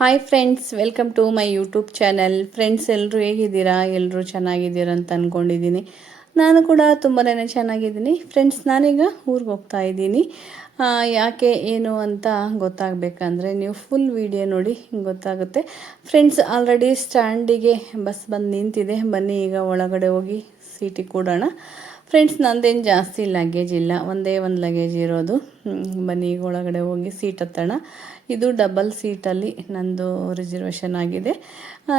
Hi friends, welcome to my YouTube channel. Friends, ಎಲ್ಲರೂ ಹೇಗಿದ್ದೀರಾ? ಎಲ್ಲರೂ ಚೆನ್ನಾಗಿದ್ದೀರಾ ಅಂತ ಅಂದ್ಕೊಂಡಿದ್ದೀನಿ. ನಾನು ಕೂಡ ತುಂಬಾ ಚೆನ್ನಾಗಿದ್ದೀನಿ. ಫ್ರೆಂಡ್ಸ್, ನಾನೀಗ ಊರಿಗೆ ಹೋಗ್ತಾ ಇದ್ದೀನಿ. ಯಾಕೆ ಏನು ಅಂತ ಗೊತ್ತಾಗಬೇಕಂದ್ರೆ ನೀವು ಫುಲ್ ವಿಡಿಯೋ ನೋಡಿ ಗೊತ್ತಾಗುತ್ತೆ. ಫ್ರೆಂಡ್ಸ್, ಆಲ್ರೆಡಿ ಸ್ಟ್ಯಾಂಡಿಗೆ ಬಸ್ ಬಂದು ನಿಂತಿದೆ. ಬನ್ನಿ ಈಗ ಒಳಗಡೆ ಹೋಗಿ ಸೀಟಿಗೆ ಕೂಡೋಣ. ಫ್ರೆಂಡ್ಸ್, ನಂದೇನು ಜಾಸ್ತಿ ಲಗೇಜ್ ಇಲ್ಲ, ಒಂದೇ ಒಂದು ಲಗೇಜ್ ಇರೋದು. ಬನ್ನಿ ಈಗ ಒಳಗಡೆ ಹೋಗಿ ಸೀಟ್ ಹತ್ತೋಣ. ಇದು ಡಬಲ್ ಸೀಟಲ್ಲಿ ನಂದು ರಿಸರ್ವೇಷನ್ ಆಗಿದೆ.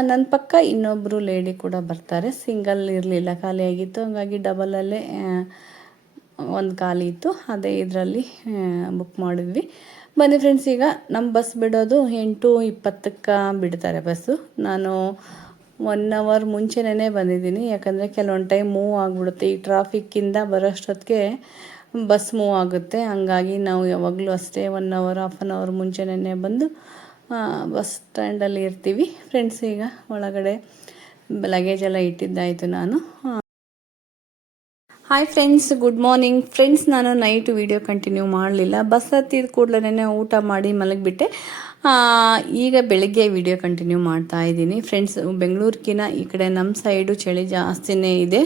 ನನ್ನ ಪಕ್ಕ ಇನ್ನೊಬ್ಬರು ಲೇಡಿ ಕೂಡ ಬರ್ತಾರೆ. ಸಿಂಗಲ್ ಇರಲಿಲ್ಲ, ಖಾಲಿಯಾಗಿತ್ತು. ಹಾಗಾಗಿ ಡಬಲಲ್ಲೇ ಒಂದು ಖಾಲಿ ಇತ್ತು, ಅದೇ ಇದರಲ್ಲಿ ಬುಕ್ ಮಾಡಿದ್ವಿ. ಬನ್ನಿ ಫ್ರೆಂಡ್ಸ್, ಈಗ ನಮ್ಮ ಬಸ್ ಬಿಡೋದು 8:20ಕ್ಕೆ ಬಿಡ್ತಾರೆ ಬಸ್ಸು. ನಾನು 1 ಅವರ್ ಮುಂಚೆನೇ ಬಂದಿದ್ದೀನಿ. ಯಾಕಂದರೆ ಕೆಲವೊಂದು ಟೈಮ್ ಮೂವ್ ಆಗಿಬಿಡುತ್ತೆ. ಈ ಟ್ರಾಫಿಕ್ಕಿಂದ ಬರೋಷ್ಟೊತ್ತಿಗೆ ಬಸ್ ಮೂವ್ ಆಗುತ್ತೆ. ಹಂಗಾಗಿ ನಾವು ಯಾವಾಗಲೂ ಅಷ್ಟೇ 1 ಅವರ್ ಹಾಫ್ ಆನ್ ಅವರ್ ಮುಂಚೆನೇ ಬಂದು ಬಸ್ ಸ್ಟ್ಯಾಂಡಲ್ಲಿ ಇರ್ತೀವಿ. ಫ್ರೆಂಡ್ಸ್, ಈಗ ಒಳಗಡೆ ಲಗೇಜೆಲ್ಲ ಇಟ್ಟಿದ್ದಾಯಿತು. ನಾನು hi friends, good morning. Friends, ನಾನು ನೈಟ್ ವಿಡಿಯೋ ಕಂಟಿನ್ಯೂ ಮಾಡಲಿಲ್ಲ. ಬಸ್ ಹತ್ತಿದ ಕೂಡಲೇ ಊಟ ಮಾಡಿ ಮಲಗಿಬಿಟ್ಟೆ. ಈಗ ಬೆಳಗ್ಗೆ ವಿಡಿಯೋ ಕಂಟಿನ್ಯೂ ಮಾಡ್ತಾ ಇದ್ದೀನಿ. ಫ್ರೆಂಡ್ಸ್, ಬೆಂಗಳೂರಿಗಿನ ಈ ಕಡೆ ನಮ್ಮ ಸೈಡು ಚಳಿ ಜಾಸ್ತಿನೇ ಇದೆ.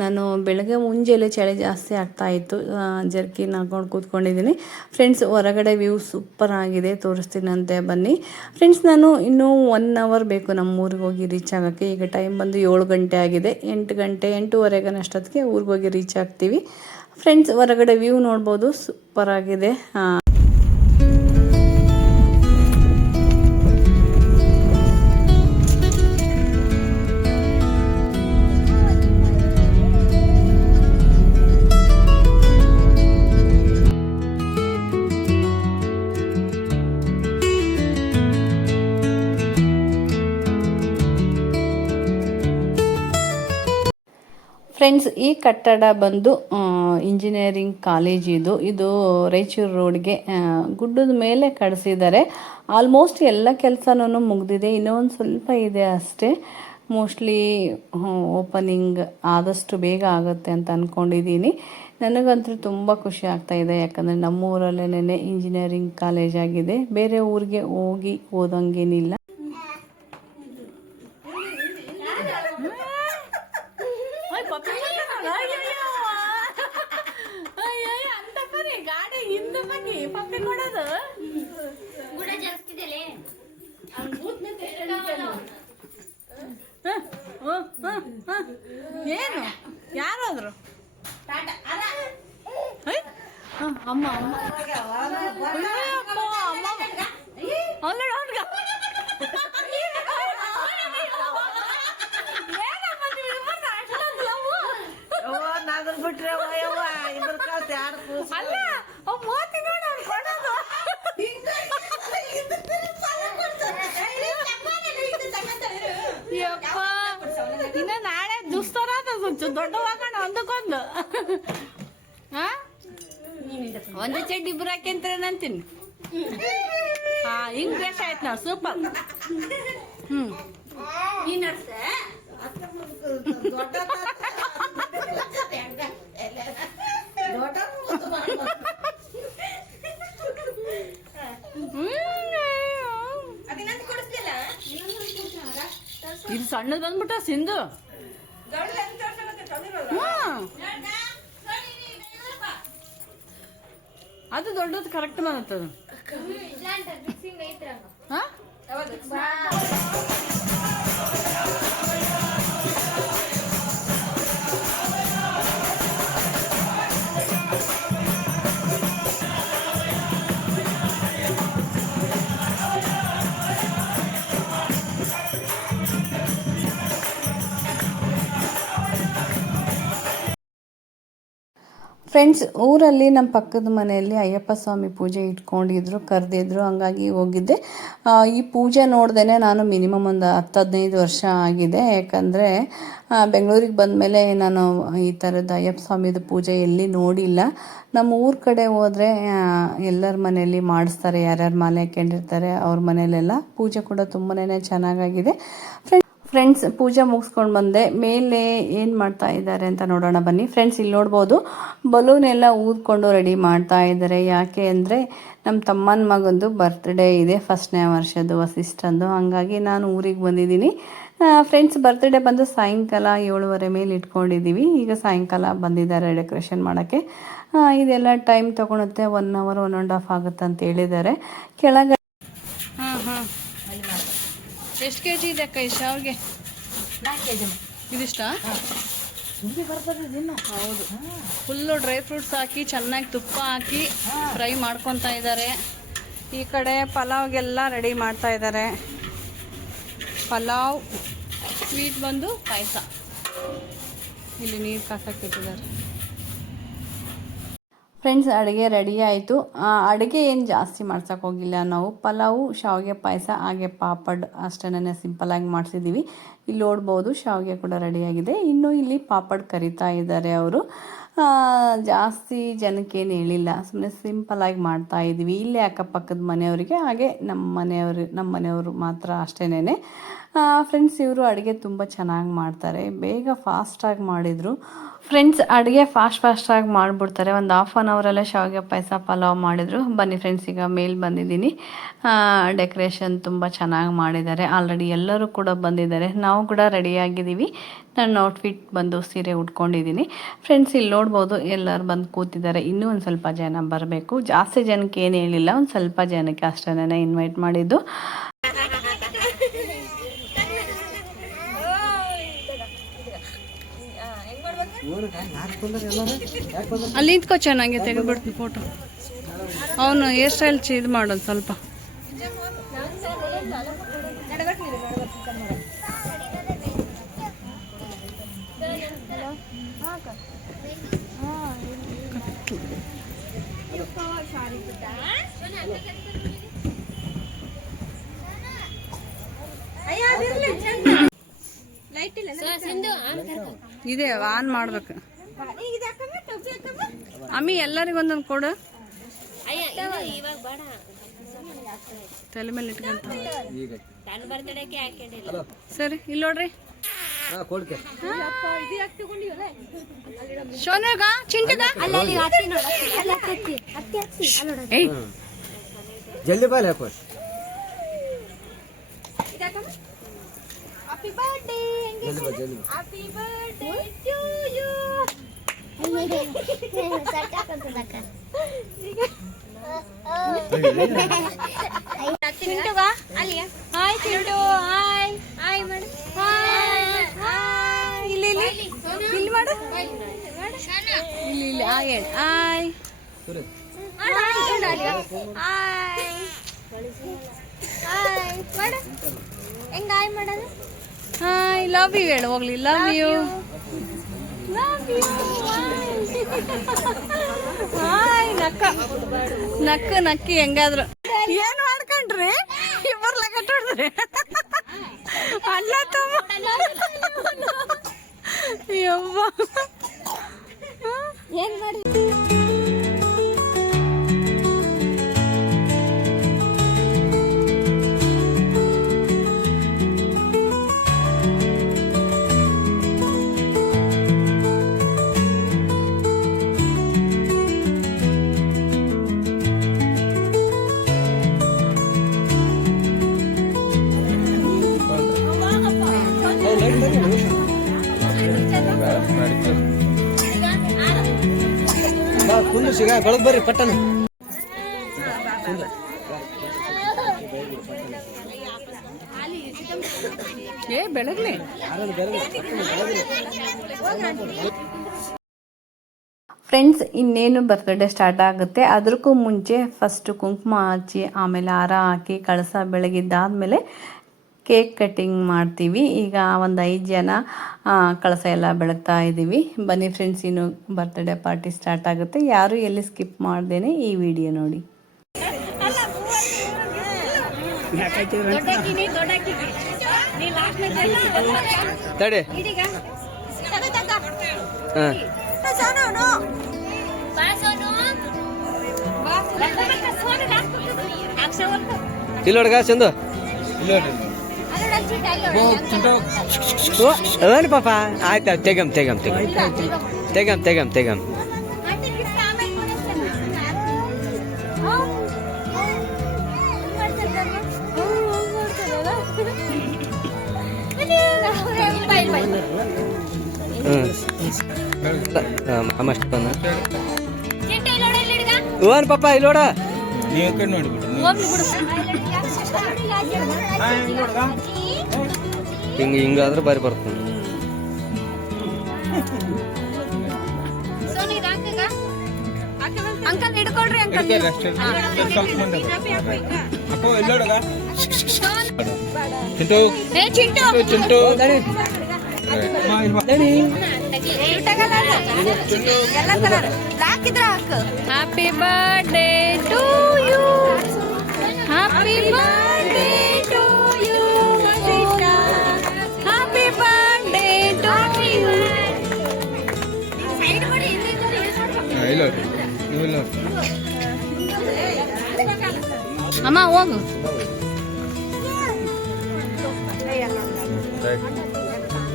ನಾನು ಬೆಳಗ್ಗೆ ಮುಂಜಾನೆ ಚಳಿ ಜಾಸ್ತಿ ಆಗ್ತಾಯಿತ್ತು. ಜರ್ಕಿನ್ ಹಾಕೊಂಡು ಕೂತ್ಕೊಂಡಿದ್ದೀನಿ. ಫ್ರೆಂಡ್ಸ್, ಹೊರಗಡೆ ವ್ಯೂ ಸೂಪರ್ ಆಗಿದೆ, ತೋರಿಸ್ತೀನಂತೆ ಬನ್ನಿ. ಫ್ರೆಂಡ್ಸ್, ನಾನು ಇನ್ನೂ 1 ಅವರ್ ಬೇಕು ನಮ್ಮ ಊರಿಗೆ ಹೋಗಿ ರೀಚ್ ಆಗೋಕ್ಕೆ. ಈಗ ಟೈಮ್ ಬಂದು 7 ಗಂಟೆ ಆಗಿದೆ. 8 ಗಂಟೆ 8:15 ಊರಿಗೆ ಹೋಗಿ ರೀಚ್ ಆಗ್ತೀವಿ. ಫ್ರೆಂಡ್ಸ್, ಹೊರಗಡೆ ವ್ಯೂ ನೋಡ್ಬೋದು, ಸೂಪರ್ ಆಗಿದೆ. ಫ್ರೆಂಡ್ಸ್, ಈ ಕಟ್ಟಡ ಬಂದು ಇಂಜಿನಿಯರಿಂಗ್ ಕಾಲೇಜ್. ಇದು ರಾಯಚೂರು ರೋಡ್ಗೆ ಗುಡ್ಡದ ಮೇಲೆ ಕಳಿಸಿದ್ದಾರೆ. ಆಲ್ಮೋಸ್ಟ್ ಎಲ್ಲ ಕೆಲಸನೂ ಮುಗಿದಿದೆ, ಇನ್ನೊಂದು ಸ್ವಲ್ಪ ಇದೆ ಅಷ್ಟೇ. ಮೋಸ್ಟ್ಲಿ ಓಪನಿಂಗ್ ಆದಷ್ಟು ಬೇಗ ಆಗುತ್ತೆ ಅಂತ ಅಂದ್ಕೊಂಡಿದ್ದೀನಿ. ನನಗಂತೂ ತುಂಬ ಖುಷಿ ಆಗ್ತಾಯಿದೆ. ಯಾಕಂದರೆ ನಮ್ಮೂರಲ್ಲೇ ಇಂಜಿನಿಯರಿಂಗ್ ಕಾಲೇಜ್ ಆಗಿದೆ. ಬೇರೆ ಊರಿಗೆ ಹೋಗಿ ಓದೋಂಗೇನಿಲ್ಲ. ಗಾಡಿ ಹಿಂದೆ ಬನ್ನಿ, ಪಪ್ಪಿ ಕೊಡೋದು ಗುಡ ಜಾಸ್ತಿದೆಲೆ. ಏನು ಯಾರಾದ್ರು ಅಮ್ಮ ಅಮ್ಮ ಬಿಟ್ರೆ ಅಲ್ಲ ಮೋತಿ ನೋಡ ಕೊಡೋದು. ಇನ್ನ ನಾಳೆ ದುಸ್ತರ ದೊಡ್ಡವಾಗೋಣ ಒಂದಕ್ಕೊಂದು. ಒಂದು ಚಡ್ಡಿ ಇಬ್ರು ಹಾಕ್ಯಂತಾರೆ ಅಂತೀನಿ. ಹಿಂಗ್ ಬೇಷ ಆಯ್ತು ನಾವು, ಸೂಪರ್. ಇದು ಸಣ್ಣದು ಬಂದ್ಬಿಟ್ಟ ಸಿಂಧು. ಅದು ದೊಡ್ಡದು ಕರೆಕ್ಟ್ ಬಂದತ್ತದು. ಫ್ರೆಂಡ್ಸ್, ಊರಲ್ಲಿ ನಮ್ಮ ಪಕ್ಕದ ಮನೆಯಲ್ಲಿ ಅಯ್ಯಪ್ಪ ಸ್ವಾಮಿ ಪೂಜೆ ಇಟ್ಕೊಂಡಿದ್ರು, ಕರೆದಿದ್ರು. ಹಂಗಾಗಿ ಹೋಗಿದ್ದೆ. ಈ ಪೂಜೆ ನೋಡ್ದೇ ನಾನು ಮಿನಿಮಮ್ ಒಂದು 10-15 ವರ್ಷ ಆಗಿದೆ. ಯಾಕಂದರೆ ಬೆಂಗಳೂರಿಗೆ ಬಂದಮೇಲೆ ನಾನು ಈ ಥರದ ಅಯ್ಯಪ್ಪ ಸ್ವಾಮಿದು ಪೂಜೆ ಎಲ್ಲಿ ನೋಡಿಲ್ಲ. ನಮ್ಮ ಊರ ಕಡೆ ಹೋದರೆ ಎಲ್ಲರ ಮನೆಯಲ್ಲಿ ಮಾಡಿಸ್ತಾರೆ, ಯಾರ್ಯಾರು ಮಾಲೆ ಹಾಕೊಂಡಿರ್ತಾರೆ ಅವ್ರ ಮನೆಯಲ್ಲೆಲ್ಲ. ಪೂಜೆ ಕೂಡ ತುಂಬಾ ಚೆನ್ನಾಗಾಗಿದೆ. ಫ್ರೆಂಡ್ಸ್ ಪೂಜೆ ಮುಗಿಸ್ಕೊಂಡು ಬಂದೆ. ಮೇಲೆ ಏನು ಮಾಡ್ತಾ ಇದ್ದಾರೆ ಅಂತ ನೋಡೋಣ ಬನ್ನಿ. ಫ್ರೆಂಡ್ಸ್ ಇಲ್ಲಿ ನೋಡ್ಬೋದು ಬಲೂನ್ ಎಲ್ಲ ಊದ್ಕೊಂಡು ರೆಡಿ ಮಾಡ್ತಾ ಇದ್ದಾರೆ. ಯಾಕೆ ಅಂದರೆ ನಮ್ಮ ತಮ್ಮನ ಮಗಂದು ಬರ್ತ್ಡೇ ಇದೆ, 1ನೇ ವರ್ಷದ್ದು ವಸಿಷ್ಠಂದು. ಹಾಗಾಗಿ ನಾನು ಊರಿಗೆ ಬಂದಿದ್ದೀನಿ. ಫ್ರೆಂಡ್ಸ್ ಬರ್ತ್ಡೇ ಬಂದು ಸಾಯಂಕಾಲ 7:30 ಮೇಲೆ ಇಟ್ಕೊಂಡಿದ್ದೀವಿ. ಈಗ ಸಾಯಂಕಾಲ ಬಂದಿದ್ದಾರೆ ಡೆಕೋರೇಷನ್ ಮಾಡೋಕ್ಕೆ. ಇದೆಲ್ಲ ಟೈಮ್ ತೊಗೊಳುತ್ತೆ, 1 hour 1.5 ಆಗುತ್ತೆ ಅಂತ ಹೇಳಿದ್ದಾರೆ. ಕೆಳಗೆ ಎಷ್ಟು ಕೆ ಜಿ ಇದೆ ಅಕ್ಕ ಈ ಶಾವಿಗೆ? 4 kg ಇದಿಷ್ಟ? ಹೌದು, ಫುಲ್ಲು ಡ್ರೈ ಫ್ರೂಟ್ಸ್ ಹಾಕಿ ಚೆನ್ನಾಗಿ ತುಪ್ಪ ಹಾಕಿ ಫ್ರೈ ಮಾಡ್ಕೊತಾ ಇದ್ದಾರೆ. ಈ ಕಡೆ ಪಲಾವ್ಗೆಲ್ಲ ರೆಡಿ ಮಾಡ್ತಾ ಇದ್ದಾರೆ. ಪಲಾವ್, ಸ್ವೀಟ್ ಬಂದು ಪಾಯಸ. ಇಲ್ಲಿ ನೀರು ಕಾಸಕ್ಕಿಟ್ಟಿದ್ದಾರೆ. ಫ್ರೆಂಡ್ಸ್ ಅಡುಗೆ ರೆಡಿ ಆಯಿತು. ಅಡುಗೆ ಏನು ಜಾಸ್ತಿ ಮಾಡ್ಸೋಕೆ ಹೋಗಿಲ್ಲ ನಾವು. ಪಲಾವು, ಶಾವಿಗೆ ಪಾಯಸ, ಹಾಗೆ ಪಾಪಡ್ ಅಷ್ಟೇ ಸಿಂಪಲಾಗಿ ಮಾಡಿಸಿದ್ದೀವಿ. ಇಲ್ಲಿ ನೋಡ್ಬೋದು ಶಾವಿಗೆ ಕೂಡ ರೆಡಿಯಾಗಿದೆ. ಇನ್ನು ಇಲ್ಲಿ ಪಾಪಡ್ ಕರಿತಾ ಇದ್ದಾರೆ ಅವರು. ಜಾಸ್ತಿ ಜನಕ್ಕೇನು ಹೇಳಿಲ್ಲ, ಸುಮ್ಮನೆ ಸಿಂಪಲಾಗಿ ಮಾಡ್ತಾ ಇದ್ದೀವಿ. ಇಲ್ಲೇ ಅಕ್ಕಪಕ್ಕದ ಮನೆಯವರಿಗೆ, ಹಾಗೆ ನಮ್ಮ ಮನೆಯವರು ಮಾತ್ರ ಅಷ್ಟೇನೆ. ಫ್ರೆಂಡ್ಸ್ ಇವರು ಅಡುಗೆ ತುಂಬ ಚೆನ್ನಾಗಿ ಮಾಡ್ತಾರೆ. ಬೇಗ ಫಾಸ್ಟಾಗಿ ಮಾಡಿದರು. ಫ್ರೆಂಡ್ಸ್ ಅಡುಗೆ ಫಾಸ್ಟಾಗಿ ಮಾಡಿಬಿಡ್ತಾರೆ. ಒಂದು 1/2 ಅವರಲ್ಲೇ ಶಾವಿಗೆ ಪಾಯಸ ಪಲಾವ್ ಮಾಡಿದರು. ಬನ್ನಿ ಫ್ರೆಂಡ್ಸ್, ಈಗ ಮೇಲೆ ಬಂದಿದ್ದೀನಿ. ಡೆಕೋರೇಷನ್ ತುಂಬ ಚೆನ್ನಾಗಿ ಮಾಡಿದ್ದಾರೆ. ಆಲ್ರೆಡಿ ಎಲ್ಲರೂ ಕೂಡ ಬಂದಿದ್ದಾರೆ. ನಾವು ಕೂಡ ರೆಡಿಯಾಗಿದ್ದೀವಿ. ನನ್ನ ಔಟ್ಫಿಟ್ ಬಂದು ಸೀರೆ ಉಟ್ಕೊಂಡಿದ್ದೀನಿ. ಫ್ರೆಂಡ್ಸ್ ಇಲ್ಲಿ ನೋಡ್ಬೋದು ಎಲ್ಲರೂ ಬಂದು ಕೂತಿದ್ದಾರೆ. ಇನ್ನೂ ಒಂದು ಸ್ವಲ್ಪ ಜನ ಬರಬೇಕು. ಜಾಸ್ತಿ ಜನಕ್ಕೆ ಏನು ಹೇಳಿಲ್ಲ, ಒಂದು ಸ್ವಲ್ಪ ಜನಕ್ಕೆ ಅಷ್ಟೇ ಇನ್ವೈಟ್ ಮಾಡಿದ್ದು. ಅಲ್ಲಿ ನಿಂತ್ಕೋ, ಚೆನ್ನಾಗಿ ತೆಗೆದ್ಬಿಡ್ತೀನಿ ಫೋಟೋ. ಅವನು ಹೇರ್ ಸ್ಟೈಲ್ ಇದು ಮಾಡೋದು ಸ್ವಲ್ಪ. ಇದೆ ಆನ್ ಮಾಡ್ಬೇಕು. ಅಮ್ಮಿ ಎಲ್ಲರಿಗೂ ಒಂದೊಂದು ಕೊಡು. ತಲೆ ಮೇಲೆ ಇಟ್ಕೊಂತ. ಸರಿ ಇಲ್ಲಿ ನೋಡ್ರಿ. ಶೋನಾಗ ಚಿಂಟಗ ಜಲ್ದಿ ಬಾಯ್ ಹಾಕೋ. Happy birthday, happy birthday to you. ಚಿಂಟುಗ ಅಲ್ಲಿಯ ಹಾಯ್ ಚಿಂಟು, ಹಾಯ್ ಹಾಯ್ ಮಾಡು, ಹಾಯ್ ಇಲ್ಲಿ ಇಲ್ಲಿ ಮಾಡು, ಇಲ್ಲಿ ಹಾಯ್ ಹೇಳಿ, ಹಾಯ್ ಹಾಯ್ ಮಾಡು. ಹೆಂಗ ಹಾಯ್ ಮಾಡೋದು? ಹಾಯ್ ಲವ್ ಯು ಹೇಳು ಹೋಗ್ಲಿ. Love you hi. ನಕ್ಕಿ ಹೆಂಗಾದ್ರು ಏನು ಮಾಡ್ಕೊಂಡ್ರಿ ಇಬ್ಬರು ಲಗಟ್ ಹೊಡೆದ್ರಿ. ಅಲ್ಲ ಯವ್ವ ಏನ್ ಮಾಡಿ ಕುಂದು ಸಿಗ ಬೆಳಗ್ ಬರ್ರಿ ಪಟ್ಟಣ. ಬೆಳಗ್ಲಿ. ಫ್ರೆಂಡ್ಸ್ ಇನ್ನೇನು ಬರ್ತ್ಡೇ ಸ್ಟಾರ್ಟ್ ಆಗುತ್ತೆ. ಅದಕ್ಕೂ ಮುಂಚೆ ಫಸ್ಟು ಕುಂಕುಮ ಹಚ್ಚಿ, ಆಮೇಲೆ ಹಾರ ಹಾಕಿ, ಕಳಸ ಬೆಳಗಿದ್ದಾದಮೇಲೆ ಕೇಕ್ ಕಟ್ಟಿಂಗ್ ಮಾಡ್ತೀವಿ. ಈಗ ಒಂದು 5 ಜನ ಕಳಸ ಎಲ್ಲ ಬೆಳಗ್ತಾ ಇದ್ದೀವಿ. ಬನ್ನಿ ಫ್ರೆಂಡ್ಸ್, ಇನ್ನು ಬರ್ತ್ಡೇ ಪಾರ್ಟಿ ಸ್ಟಾರ್ಟ್ ಆಗುತ್ತೆ. ಯಾರು ಎಲ್ಲಿ ಸ್ಕಿಪ್ ಮಾಡ್ದೇನೆ ಈ ವಿಡಿಯೋ ನೋಡಿ. ತಡೆ ಇಲ್ಲೋಡ್ಗ ಚಂದು, ಏನು ಪಾಪ ಆಯ್ತು ತೆಗಮ್ ತೆಗಮ್ ತೆಗಮ್ ತೆಗಮ್ ತೆಗಮ್ ತೆಗಮ್ ಅಷ್ಟು ಬಂದ ಏನು ಪಾಪ ಇಲ್ಲಿ ನೋಡ ನೀವು ಕಡೆ ನೋಡಿಬಿಟ್ರಿ ಹಿಂಗಾದ್ರೆ ಬಾರಿ ಬರ್ತದೆ ಅಂಕಲ್ ಹಿಡ್ಕೊಳ್ರಿ ಅಂಕಲ್ ಸ್ವಲ್ಪ ಮುಂದೆ ಅಪ್ಪೋ ಇಲ್ಲಿ ನೋಡಗ ಚಿಂಟು ಏ ಚಿಂಟು ಚಿಂಟು ಎಲ್ಲ ಕಲರ್ ಬ್ಲಾಕ್ ಇದ್ರ ಹಾಕು happy birthday to you happy birthday to you happy birthday to you side ಮಾಡಿ ಇಲ್ಲ ನೋಡ್ರಿ ನೀವು ಇಲ್ಲ ನೋಡ್ರಿ ಅಮ್ಮ ಹೋಗು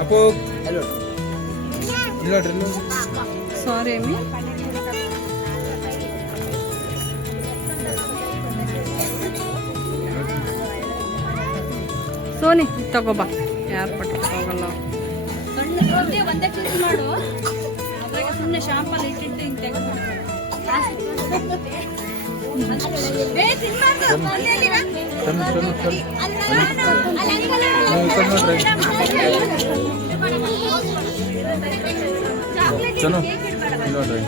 ಅಪ್ಪೋ ಇಲ್ಲಿ ನೋಡ್ರಿ ಸಾರಿ ಅಮ್ಮಿ. ಸೋನಿ ತಗೋಬಾ, ಯಾರು ಪಟ್ಟ ಹೋಗಲ್ಲ. ಒಂದೇ ಚೂಸ್ ಮಾಡು ಅದ್ರಾಗ ಸುಮ್ಮನೆ ಶಾಂಪಲ್ ಇಟ್ಟಿಟ್ಟು ಹಿಂಗೆ ತೆಗೆದು ಚಲೋ ನೋಡ್ರಿ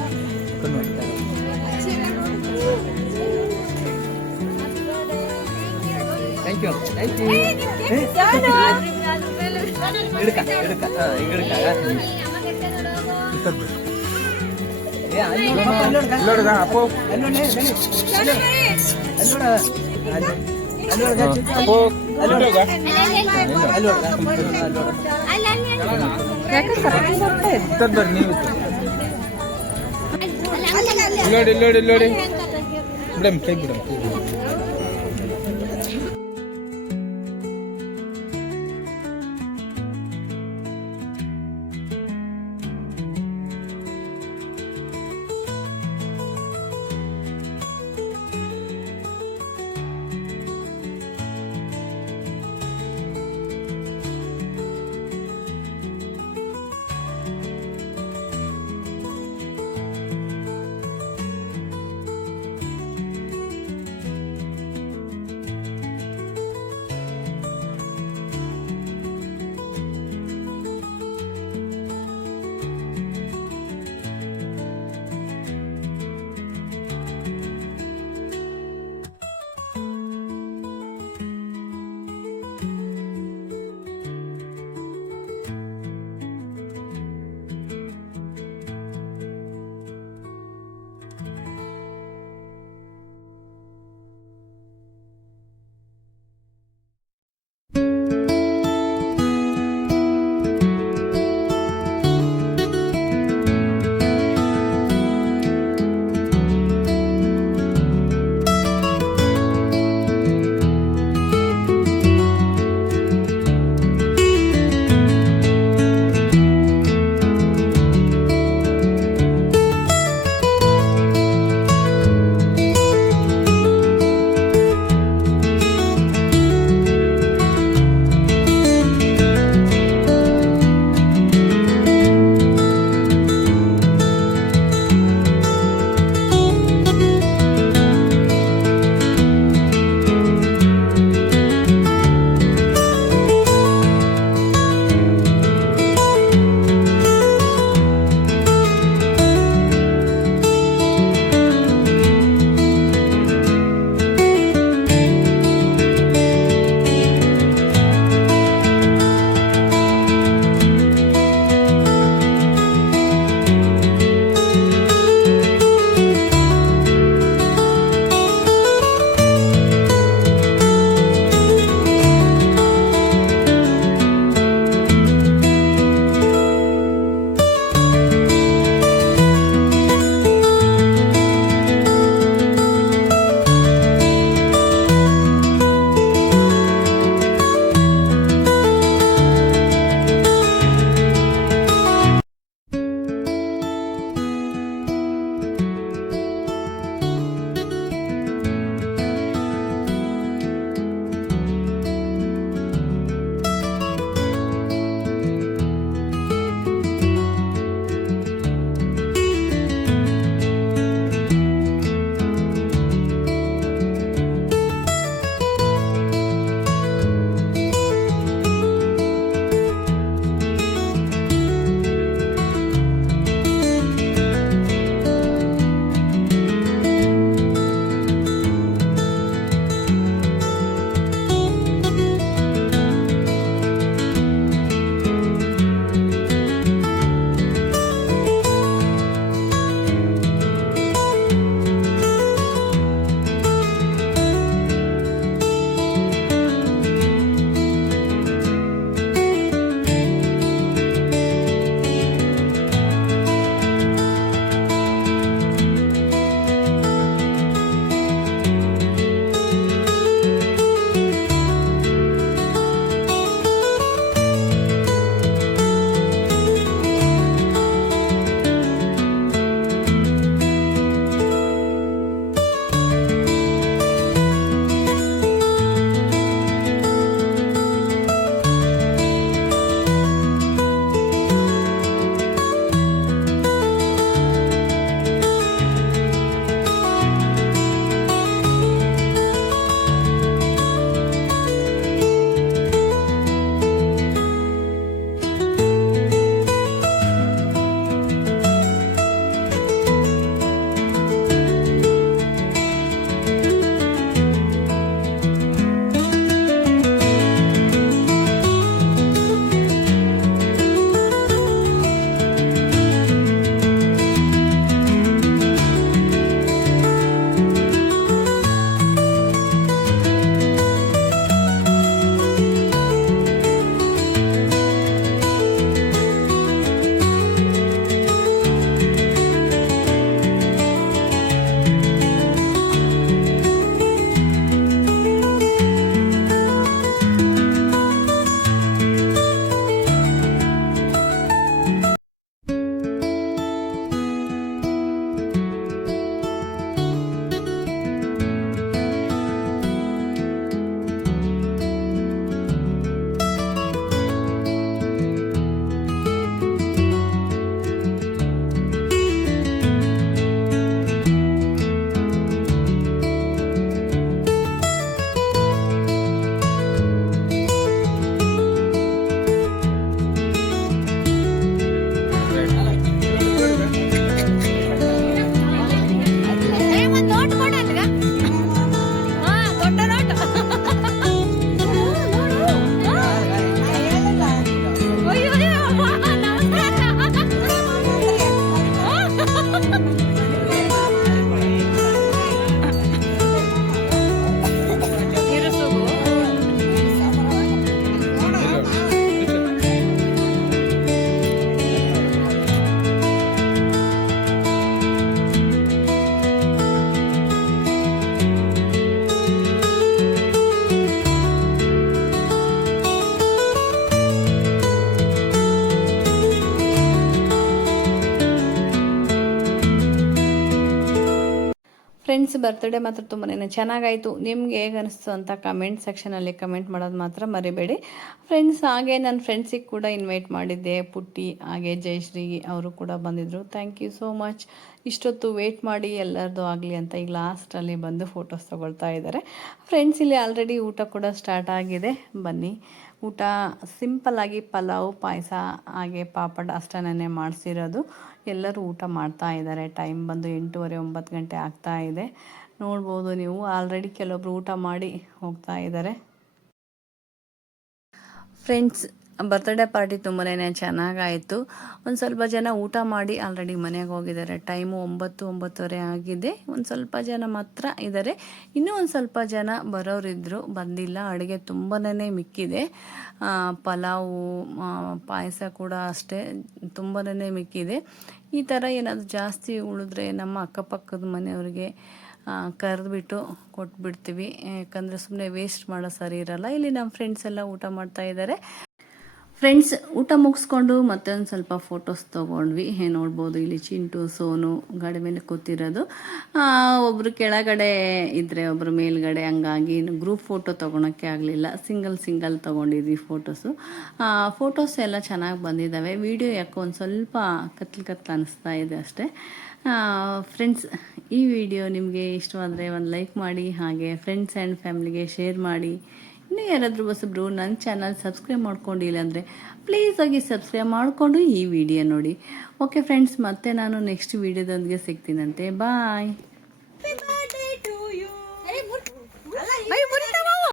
ಥ್ಯಾಂಕ್ ಯು ಥ್ಯಾಂಕ್ ಯು ಹಿಡ್ಕ ಹಿಡ್ಕ ಹಿಡ್ಕ ನೋಡ್ಗ ಅಪ್ಪೋ ಅಪ್ಪೋ ನೋಡ್ಗ ಬರ್ರಿ ನೀವು ನೋಡಿ ನೋಡಿ ನೋಡಿ ಬಿಡಮ್ ಕೈ ಬಿಡಮ್ ಫ್ರೆಂಡ್ಸ್ ಬರ್ತ್ಡೇ ಮಾತ್ರ ತುಂಬಾ ಚೆನ್ನಾಗಾಯಿತು. ನಿಮ್ಗೆ ಹೇಗೆ ಅನಿಸ್ತು ಅಂತ ಕಮೆಂಟ್ ಸೆಕ್ಷನಲ್ಲಿ ಕಮೆಂಟ್ ಮಾಡೋದು ಮಾತ್ರ ಮರಿಬೇಡಿ ಫ್ರೆಂಡ್ಸ್. ಹಾಗೆ ನನ್ನ ಫ್ರೆಂಡ್ಸಿಗೆ ಕೂಡ ಇನ್ವೈಟ್ ಮಾಡಿದ್ದೆ, ಪುಟ್ಟಿ ಹಾಗೆ ಜಯಶ್ರೀ ಅವರು ಕೂಡ ಬಂದಿದ್ದರು. Thank you so much. ಇಷ್ಟೊತ್ತು ವೇಟ್ ಮಾಡಿ ಎಲ್ಲರದ್ದು ಆಗಲಿ ಅಂತ ಈಗ ಲಾಸ್ಟಲ್ಲಿ ಬಂದು ಫೋಟೋಸ್ ತೊಗೊಳ್ತಾ ಇದ್ದಾರೆ ಫ್ರೆಂಡ್ಸ್. ಇಲ್ಲಿ ಆಲ್ರೆಡಿ ಊಟ ಕೂಡ ಸ್ಟಾರ್ಟ್ ಆಗಿದೆ. ಬನ್ನಿ, ಊಟ ಸಿಂಪಲ್ಲಾಗಿ ಪಲಾವ್, ಪಾಯಸ ಹಾಗೆ ಪಾಪಡ್ ಅಷ್ಟನೇ ಮಾಡಿಸಿರೋದು. ಎಲ್ಲರೂ ಊಟ ಮಾಡ್ತಾ ಇದ್ದಾರೆ. ಟೈಮ್ ಬಂದು 8:30 9 ಗಂಟೆ ಆಗ್ತಾ ಇದೆ. ನೋಡ್ಬೋದು ನೀವು, ಆಲ್ರೆಡಿ ಕೆಲವೊಬ್ರು ಊಟ ಮಾಡಿ ಹೋಗ್ತಾ ಇದ್ದಾರೆ ಫ್ರೆಂಡ್ಸ್. ಬರ್ತ್ಡೇ ಪಾರ್ಟಿ ತುಂಬಾ ಚೆನ್ನಾಗಾಯಿತು. ಒಂದು ಸ್ವಲ್ಪ ಜನ ಊಟ ಮಾಡಿ ಆಲ್ರೆಡಿ ಮನೆಗೆ ಹೋಗಿದ್ದಾರೆ. ಟೈಮು 9 9:30 ಆಗಿದೆ. ಒಂದು ಸ್ವಲ್ಪ ಜನ ಮಾತ್ರ ಇದ್ದಾರೆ. ಇನ್ನೂ ಒಂದು ಸ್ವಲ್ಪ ಜನ ಬರೋರಿದ್ದರು, ಬಂದಿಲ್ಲ. ಅಡುಗೆ ತುಂಬಾ ಮಿಕ್ಕಿದೆ. ಪಲಾವು, ಪಾಯಸ ಕೂಡ ಅಷ್ಟೇ ತುಂಬಾ ಮಿಕ್ಕಿದೆ. ಈ ಥರ ಏನಾದರೂ ಜಾಸ್ತಿ ಉಳಿದ್ರೆ ನಮ್ಮ ಅಕ್ಕಪಕ್ಕದ ಮನೆಯವ್ರಿಗೆ ಕರೆದ್ಬಿಟ್ಟು ಕೊಟ್ಬಿಡ್ತೀವಿ. ಯಾಕಂದರೆ ಸುಮ್ಮನೆ ವೇಸ್ಟ್ ಮಾಡೋ ಸರಿ ಇರಲ್ಲ. ಇಲ್ಲಿ ನಮ್ಮ ಫ್ರೆಂಡ್ಸ್ ಎಲ್ಲ ಊಟ ಮಾಡ್ತಾ ಇದ್ದಾರೆ ಫ್ರೆಂಡ್ಸ್. ಊಟ ಮುಗಿಸ್ಕೊಂಡು ಮತ್ತೆ ಒಂದು ಸ್ವಲ್ಪ ಫೋಟೋಸ್ ತೊಗೊಂಡ್ವಿ. ನೋಡ್ಬೋದು ಇಲ್ಲಿ ಚಿಂಟು, ಸೋನು ಗಾಡಿ ಮೇಲೆ ಕೂತಿರೋದು. ಒಬ್ಬರು ಕೆಳಗಡೆ ಇದ್ದರೆ ಒಬ್ಬರು ಮೇಲ್ಗಡೆ, ಹಂಗಾಗಿ ಗ್ರೂಪ್ ಫೋಟೋ ತೊಗೊಳಕ್ಕೆ ಆಗಲಿಲ್ಲ. ಸಿಂಗಲ್ ತೊಗೊಂಡಿದ್ವಿ ಫೋಟೋಸ್ ಎಲ್ಲ ಚೆನ್ನಾಗಿ ಬಂದಿದ್ದಾವೆ. ವಿಡಿಯೋ ಯಾಕೋ ಒಂದು ಸ್ವಲ್ಪ ಕತ್ಲು ಅನಿಸ್ತಾ ಇದೆ ಅಷ್ಟೇ ಫ್ರೆಂಡ್ಸ್. ಈ ವಿಡಿಯೋ ನಿಮಗೆ ಇಷ್ಟವಾದರೆ ಒಂದು ಲೈಕ್ ಮಾಡಿ, ಹಾಗೆ ಫ್ರೆಂಡ್ಸ್ ಆ್ಯಂಡ್ ಫ್ಯಾಮಿಲಿಗೆ ಶೇರ್ ಮಾಡಿ. ಇನ್ನೂ ಯಾರಾದರೂ ಹೊಸಬ್ರು ನನ್ನ ಚಾನಲ್ ಸಬ್ಸ್ಕ್ರೈಬ್ ಮಾಡ್ಕೊಂಡಿಲ್ಲ ಅಂದರೆ ಪ್ಲೀಸ್ ಆಗಿ ಸಬ್ಸ್ಕ್ರೈಬ್ ಮಾಡಿಕೊಂಡು ಈ ವಿಡಿಯೋ ನೋಡಿ. ಓಕೆ ಫ್ರೆಂಡ್ಸ್, ಮತ್ತೆ ನಾನು ನೆಕ್ಸ್ಟ್ ವಿಡಿಯೋದೊಂದಿಗೆ ಸಿಗ್ತೀನಂತೆ. ಬಾಯ್.